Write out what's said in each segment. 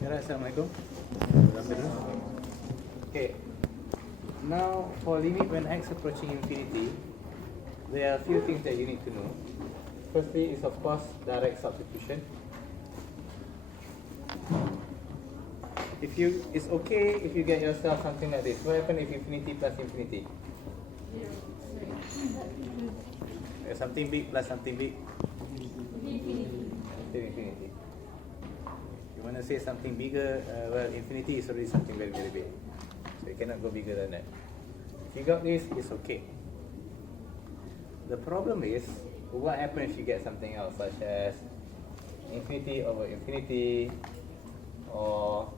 Assalamualaikum. Okay. Now, for limit when x approaching infinity, there are a few things that you need to know. Firstly is of course direct substitution. It's okay if you get yourself something like this. What happens if infinity plus infinity? Something big plus something big? Infinity. You want to say something bigger, well, infinity is already something very, very big. So you cannot go bigger than that. If you got this, it's okay. The problem is, what happens if you get something else, such as infinity over infinity, or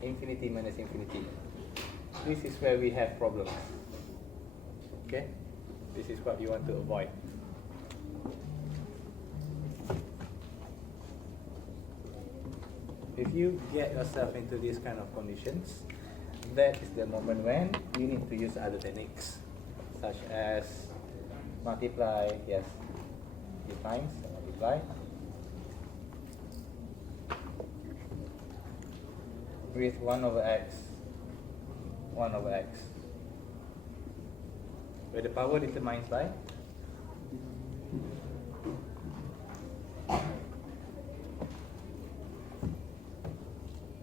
infinity minus infinity. This is where we have problems. Okay? This is what you want to avoid. If you get yourself into these kind of conditions, that is the moment when you need to use other techniques, such as multiply, yes, 3 times, multiply, with 1 over x, 1 over x, where the power determines by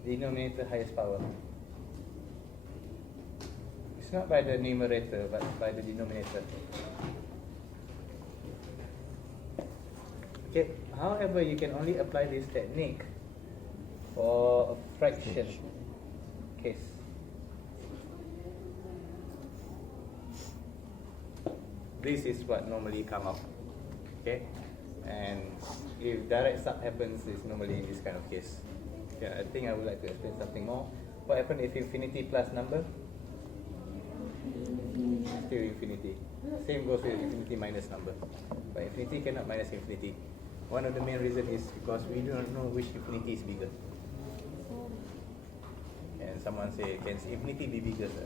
denominator highest power. It's not by the numerator, but by the denominator. Okay. However, you can only apply this technique for a fraction case. This is what normally come up. Okay, and if direct sub happens, is normally in this kind of case. Yeah, I think I would like to explain something more. What happens if infinity plus number? Still infinity. Same goes with infinity minus number. But infinity cannot minus infinity. One of the main reasons is because we do not know which infinity is bigger. And someone say, can infinity be bigger, sir?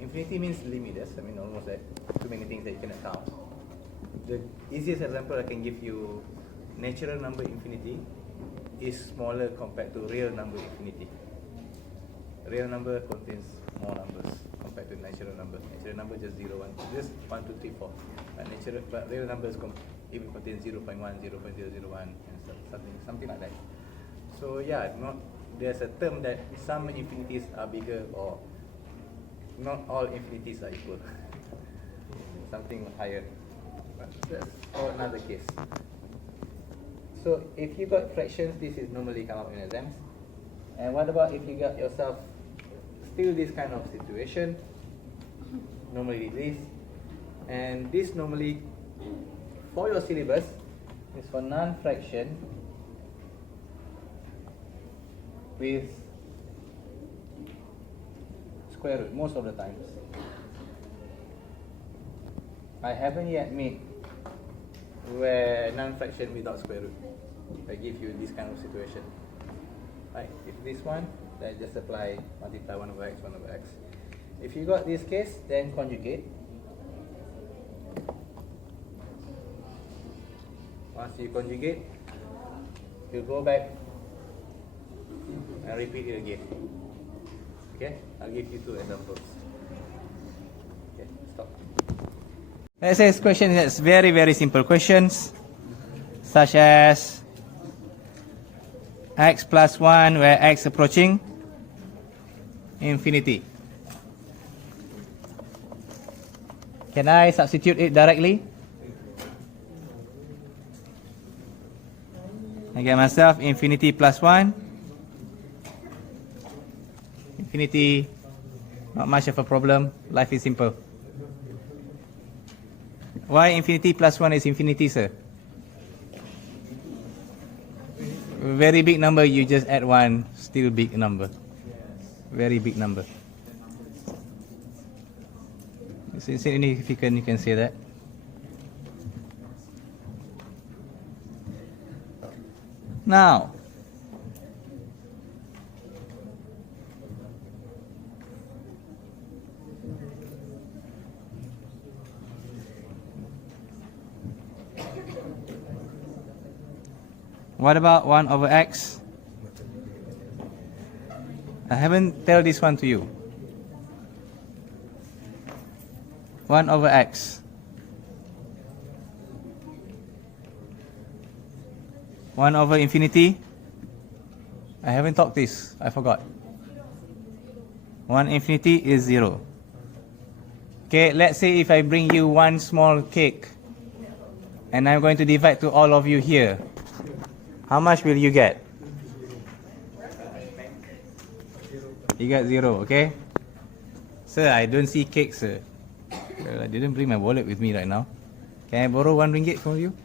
Infinity means limitless. I mean, almost like too many things that you cannot count. The easiest example I can give you, natural number infinity is smaller compared to real number infinity. Real number contains more numbers compared to natural number. Natural number just 0, 1, just 1, 2, 3, 4. But real numbers even contain 0.1, 0.001, and something like that. So yeah, there's a term that some infinities are bigger, or not all infinities are equal. Something higher. But that's all another case. So if you got fractions, this is normally come up in exams. And what about if you got yourself still this kind of situation? Normally this. And this normally, for your syllabus, is for non-fraction with square root most of the times. I haven't yet made where non-fraction without square root. I give you this kind of situation. Right, if this one, then just apply multiply 1 over x, 1 over x. If you got this case, then conjugate. Once you conjugate, you go back and repeat it again. Okay, I'll give you 2 examples. Okay, stop. Let's say this question is very, very simple questions, such as x plus 1 where x approaching infinity. Can I substitute it directly? I get myself infinity plus 1. Infinity, not much of a problem. Life is simple. Why infinity plus 1 is infinity, sir? Very big number, you just add 1, still big number. Very big number. It's insignificant, you can say that. Now, What about 1 over x? I haven't tell this one to you. 1 over x. 1 over infinity. I haven't talked this. I forgot. 1 infinity is 0. Okay, let's say if I bring you one small cake and I'm going to divide to all of you here. How much will you get? You got 0, okay? Sir, I don't see cake, sir. I didn't bring my wallet with me right now. Can I borrow 1 ringgit from you?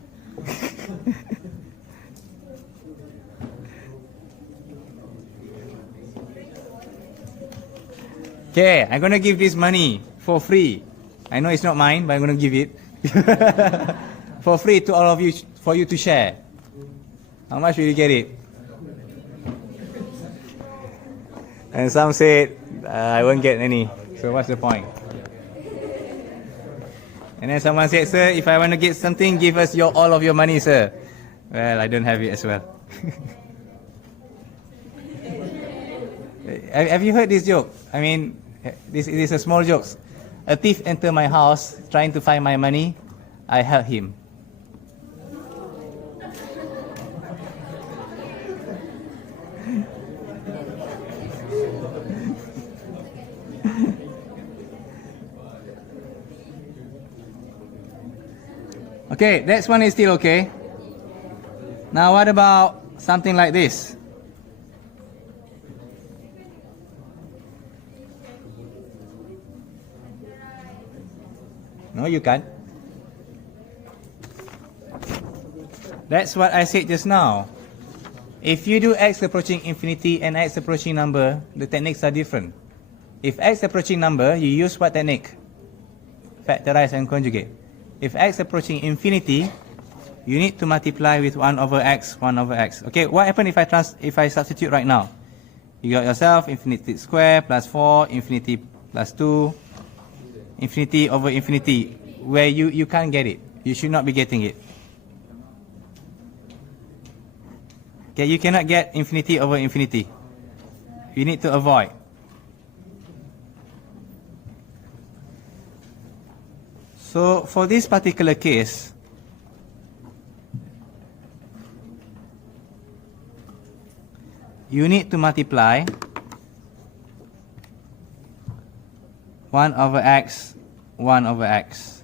Okay, I'm going to give this money for free. I know it's not mine, but I'm going to give it. For free to all of you, for you to share. How much will you get it? And some said, I won't get any. So what's the point? And then someone said, sir, if I want to get something, give us all of your money, sir. Well, I don't have it as well. Have you heard this joke? I mean, this is a small joke. A thief entered my house trying to find my money. I helped him. Okay, that one is still okay. Now what about something like this? No, you can't. That's what I said just now. If you do x approaching infinity and x approaching number, the techniques are different. If x approaching number, you use what technique? Factorize and conjugate. If x approaching infinity, you need to multiply with 1 over x, 1 over x. Okay, what happens if I substitute right now? You got yourself infinity square plus 4, infinity plus 2, infinity over infinity, where you can't get it. You should not be getting it. Okay, you cannot get infinity over infinity. You need to avoid. So for this particular case, you need to multiply 1 over x, 1 over x.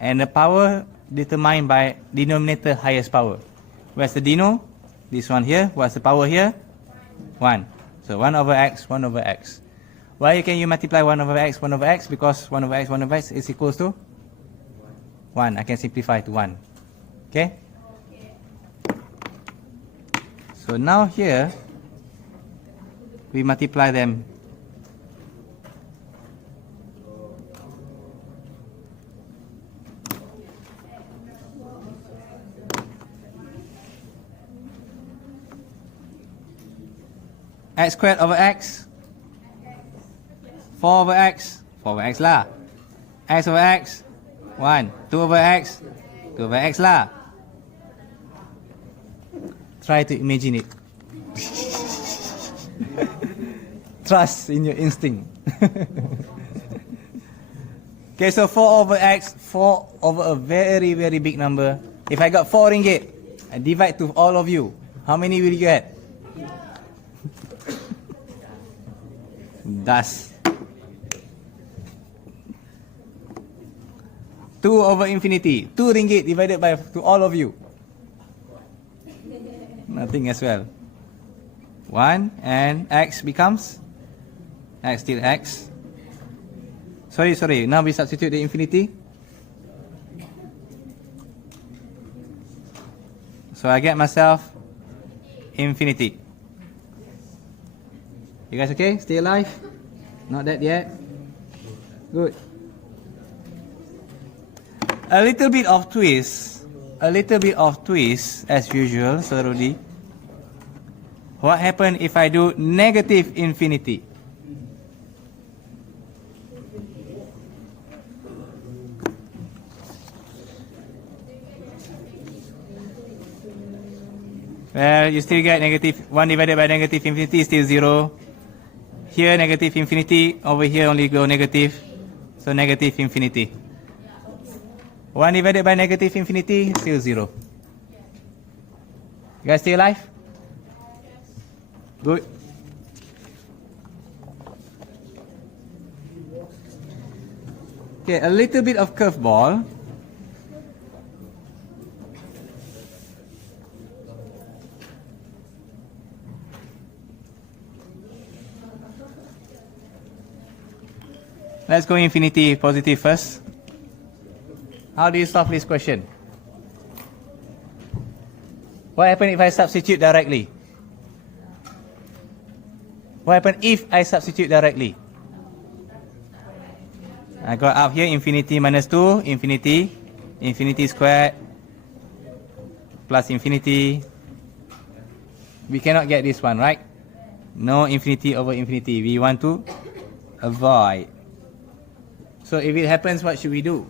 And the power determined by denominator highest power. Where's the deno? This one here. What's the power here? 1. So 1 over x, 1 over x. Why can you multiply 1 over x, 1 over x? Because 1 over x, 1 over x is equals to 1. I can simplify to 1. Okay? So now here, we multiply them. X squared over x, 4 over x, 4 over x lah. X over x, 1. 2 over x, 2 over x lah. Try to imagine it. Trust in your instinct. Okay, so 4 over x, 4 over a very, very big number. If I got 4 ringgit, I divide to all of you. How many will you get? Thus, 2 over infinity. 2 ringgit divided by to all of you. Nothing as well. 1 and x becomes x still x. Sorry. Now we substitute the infinity. So I get myself infinity. You guys okay? Stay alive? Not that yet? Good. A little bit of twist as usual, Sir Rodhi. What happens if I do negative infinity? Well, you still get negative 1 divided by negative infinity is still 0. Here negative infinity, over here only go negative. So negative infinity. 1 divided by negative infinity, still 0. You guys still alive? Good. Okay, a little bit of curveball. Let's go infinity positive first. How do you solve this question? What happens if I substitute directly? What happens if I substitute directly? I got up here infinity minus 2, infinity, infinity squared, plus infinity. We cannot get this one, right? No infinity over infinity. We want to avoid. So if it happens, what should we do?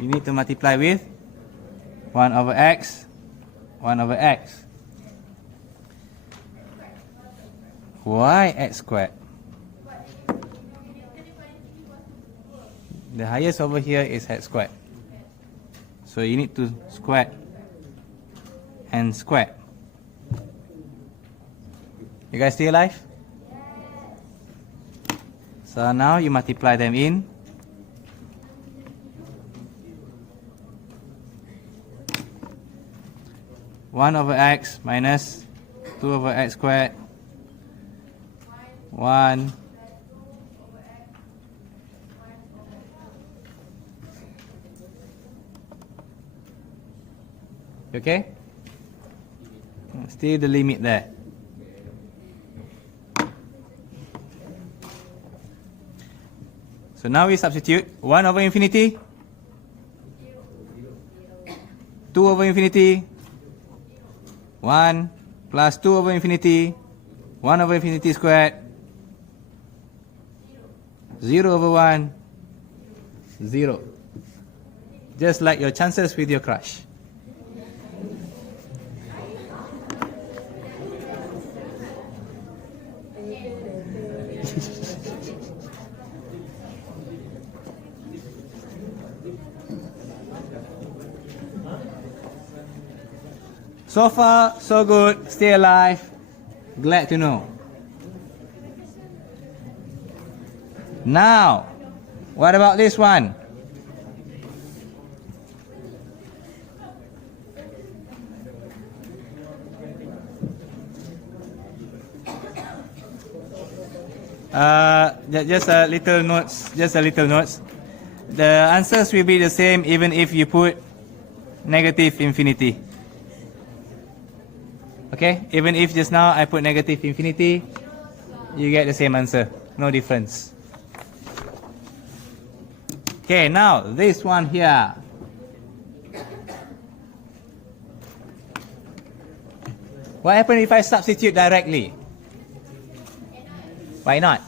You need to multiply with 1 over x, 1 over x. Why x squared? The highest over here is x squared. So you need to square and square. You guys still alive? So now you multiply them in. One over x minus 2 over x squared. 1 okay? Still the limit there. So now we substitute 1 over infinity, 2 over infinity, 1 plus 2 over infinity, 1 over infinity squared, 0 over 1, 0. Just like your chances with your crush. So far, so good, still alive, glad to know. Now, what about this one? Just a little notes. The answers will be the same even if you put negative infinity. Okay, even if just now I put negative infinity, you get the same answer, no difference. Okay, now this one here. What happens if I substitute directly? Why not?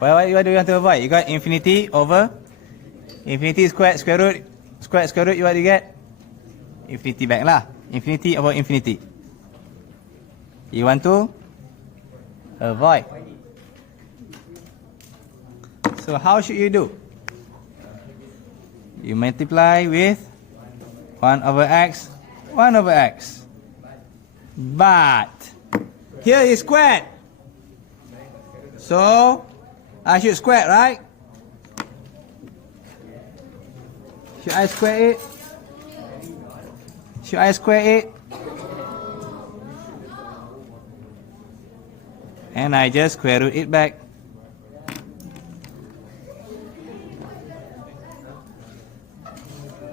Well, what do you want to avoid? You got infinity over infinity squared square root, what do you get? Infinity back lah. Infinity over infinity. You want to avoid. So how should you do? You multiply with 1 over x, 1 over x. But here is squared. So I should square, right? Should I square it? Should I square it? And I just square root it back.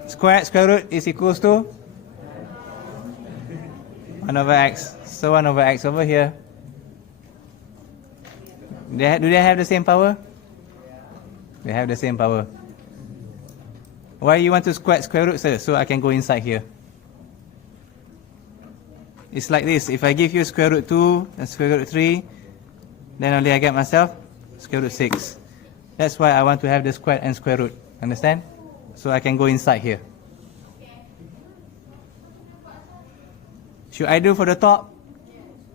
Square root is equals to 1 over x. So 1 over x over here. Do they have the same power? They have the same power. Why you want to square root, sir? So I can go inside here. It's like this. If I give you square root 2 and square root 3, then only I get myself square root 6. That's why I want to have the square and square root. Understand? So I can go inside here. Should I do for the top?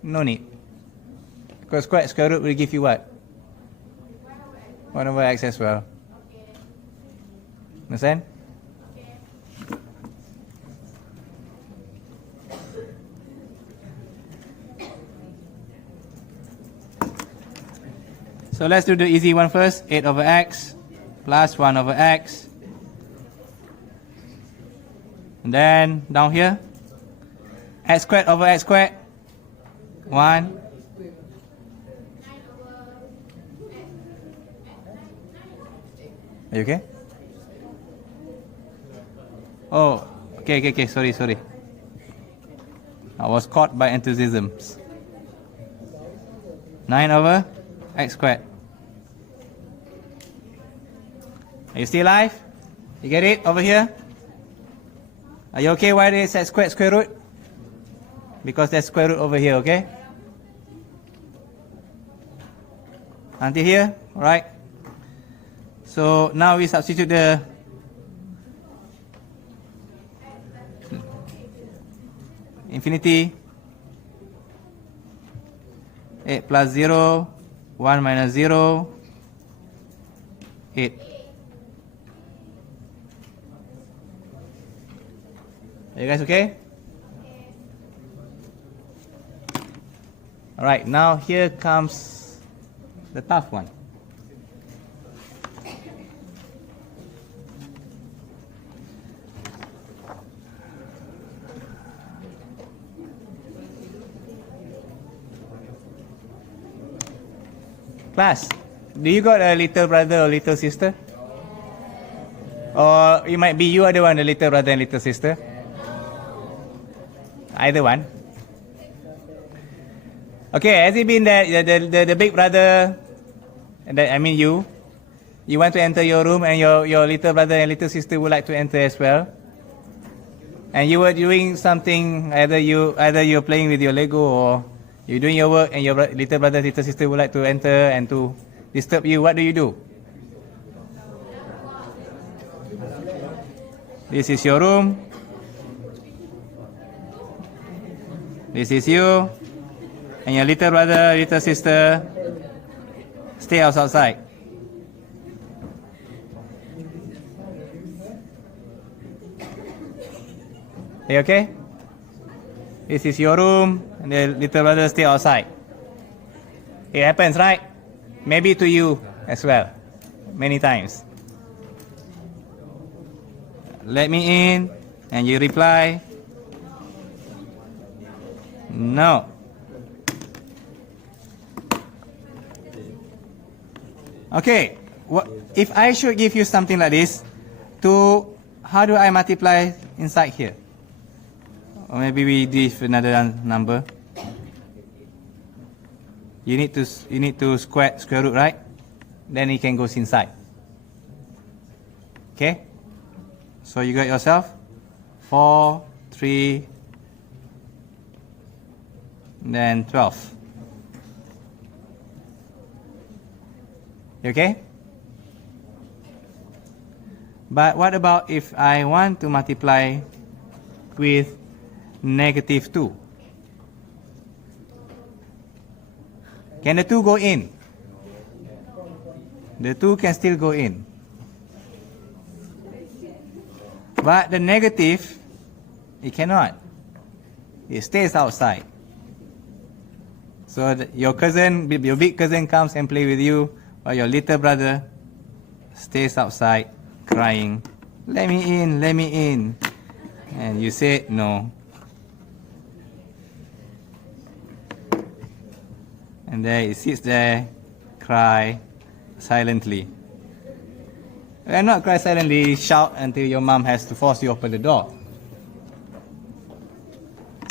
No need. Because square root will give you what? 1 over x as well. Understand? So let's do the easy one first. 8 over x plus 1 over x. And then down here, x squared over x squared. 1. Are you okay? Oh, okay. Sorry. I was caught by enthusiasm. 9 over x squared. Are you still alive? You get it over here? Are you okay why they said square root? Because there's square root over here, okay? Until here, alright? So now we substitute the infinity. 8 plus 0, 1 minus 0, 8. Are you guys okay? Alright, now here comes the tough one. Class, do you got a little brother or little sister? Or it might be you are the one, the little brother and little sister? Either one. Okay, has it been that the big brother, I mean you want to enter your room and your little brother and little sister would like to enter as well? And you were doing something, either you're playing with your Lego or you're doing your work and your little brother, little sister would like to enter and to disturb you. What do? This is your room. This is you. And your little brother, little sister stay outside. Are you okay? This is your room, and the little brother stay outside. It happens, right? Maybe to you as well, many times. Let me in, and you reply, no. Okay, if I should give you something like this, how do I multiply inside here? Or maybe we give another number. You need to square root, right? Then it can go inside. Okay? So you got yourself 4, 3, then 12. Okay? But what about if I want to multiply with negative 2? Can the 2 go in? The 2 can still go in. But the negative, it cannot. It stays outside. So your big cousin comes and play with you, or your little brother stays outside crying, let me in. And you say no. And there it sits there, cry silently. And not cry silently, shout until your mom has to force you open the door.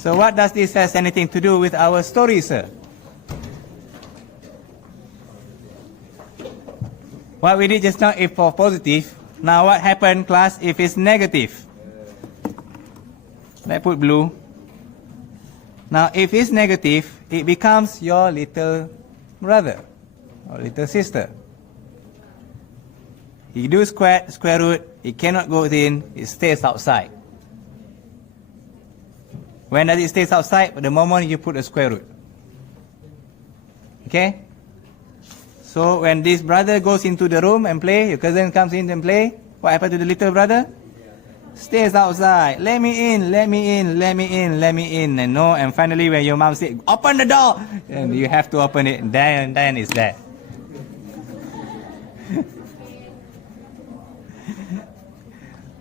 So what does this has anything to do with our story, sir? What we did just now is for positive. Now what happened, class, if it's negative? Let's put blue. Now if it's negative, it becomes your little brother or little sister. You do square root, it cannot go in, it stays outside. When does it stays outside? The moment you put a square root. Okay? So when this brother goes into the room and play, your cousin comes in and play, what happened to the little brother? Stays outside. Let me in, let me in, let me in, let me in. And no, and finally when your mom said, open the door, and you have to open it, then it's there.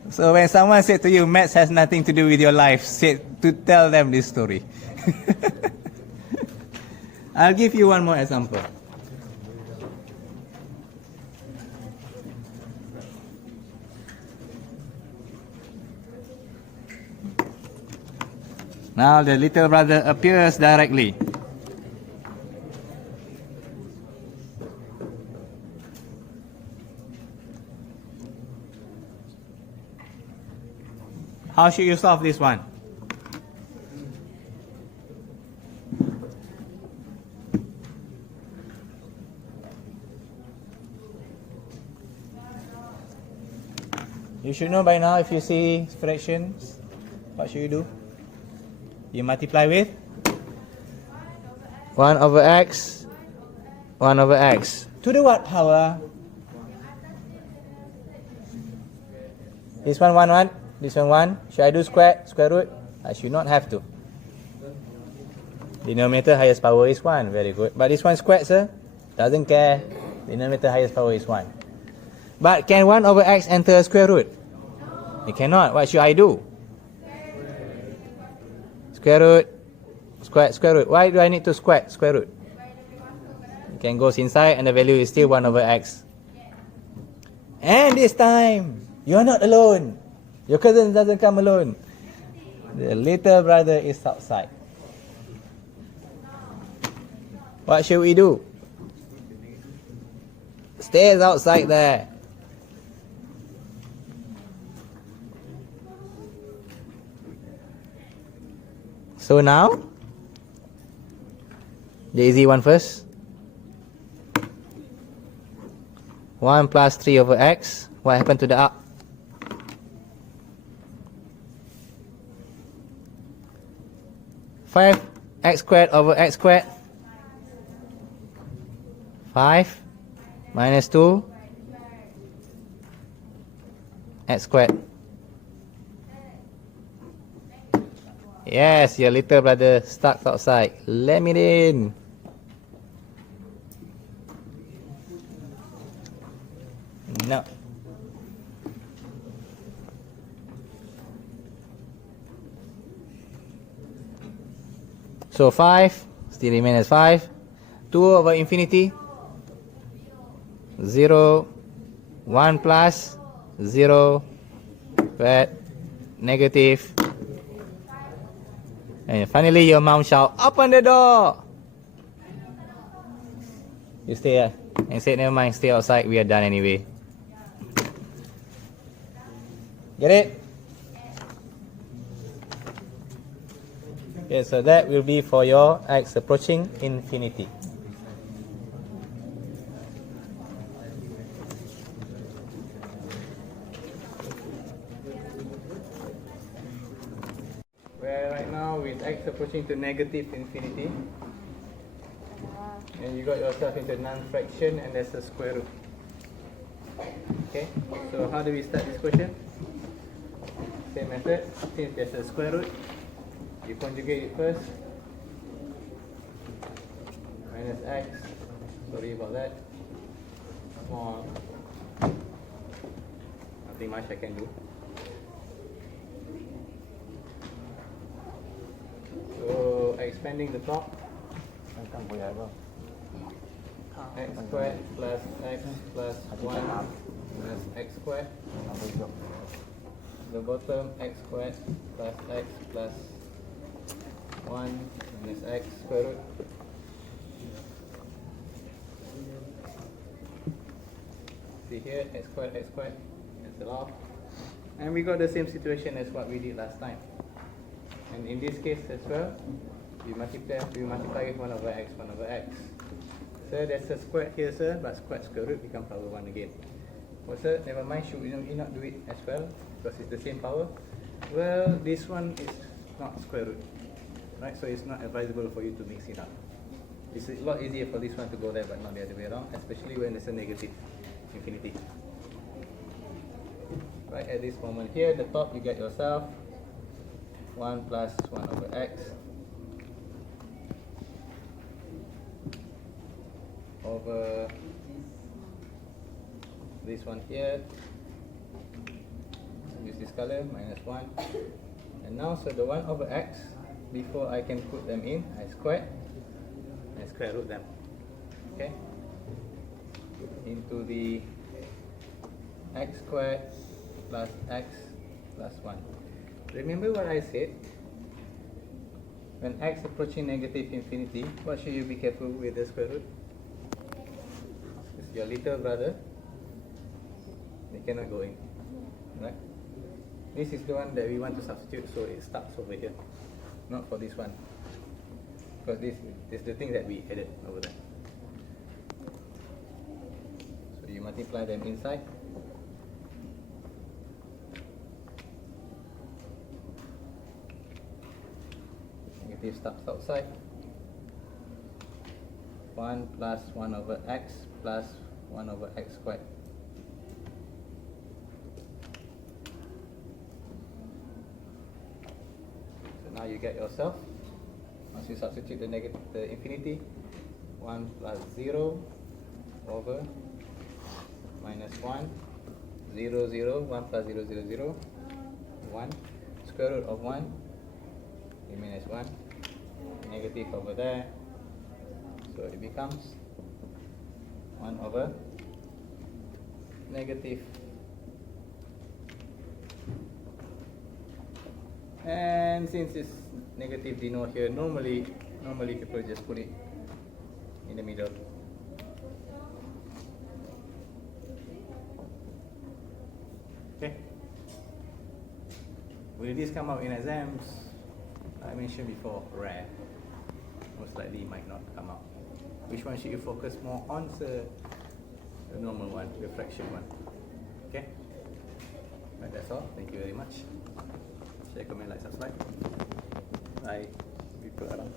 So when someone said to you, maths has nothing to do with your life, said to tell them this story. I'll give you one more example. Now the little brother appears directly. How should you solve this one? You should know by now, if you see fractions, what should you do? You multiply with 1 over x, 1 over x. To the what power? This one 1, 1. This one 1. Should I do square root? I should not have to. Denominator highest power is 1. Very good. But this one squared, sir? Doesn't care. Denominator highest power is 1. But can 1 over x enter a square root? It cannot. What should I do? Square root. Square root. Why do I need to square root? It can go inside and the value is still 1 over x. And this time, you are not alone. Your cousin doesn't come alone. The little brother is outside. What should we do? Stays outside there. So now, the easy one first. 1 plus 3 over x. What happened to the up? 5 x squared over x squared. 5 minus 2 x squared. Yes, your little brother stuck outside. Let me in. No. So 5 still remain as 5. 2 over infinity. 0. 1 plus 0. Squared. Negative. And finally your mom shout, open the door! You stay here and said, never mind, stay outside, we are done anyway. Get it? Okay, so that will be for your x approaching infinity. Where right now with x approaching to negative infinity, and you got yourself into non-fraction and there's a square root. Okay, so how do we start this question? Same method. Since there's a square root, you conjugate it first. Minus x. Sorry about that. Small. Nothing much I can do. So expanding the top. X squared plus x plus 1 minus x squared. The bottom x squared plus x plus 1 minus x square root. See here, x squared, cancel off. And we got the same situation as what we did last time. And in this case as well, we multiply with 1 over x, 1 over x. So there's a square here, sir, but square root become power 1 again. Oh sir, never mind, should you not do it as well because it's the same power? Well, this one is not square root, right? So it's not advisable for you to mix it up. It's a lot easier for this one to go there but not the other way around, especially when there's a negative infinity. Right at this moment here, the top you get yourself 1 plus 1 over x over this one here, use this color, minus 1. And now, so the 1 over x, before I can put them in, I square root them, okay, into the x squared plus x plus 1. Remember what I said? When x approaching negative infinity, what should you be careful with the square root? It's your little brother, they cannot go in, right? This is the one that we want to substitute, so it starts over here, not for this one, because this is the thing that we added over there. So you multiply them inside. Negative starts outside. 1 plus 1 over x plus 1 over x squared. So now you get yourself, once you substitute the infinity, 1 plus 0 over minus 1, 0, 0, 1 plus 0, 0, 0, 1, square root of 1, minus 1, negative over there, so it becomes 1 over negative. And since it's negative denote here, normally people just put it in the middle. Okay. Will this come out in exams? I mentioned before, rare. Most likely might not come out. Which one should you focus more on? The normal one, the fraction one. Okay? Right, that's all. Thank you very much. Share, comment, like, subscribe. Bye. People around.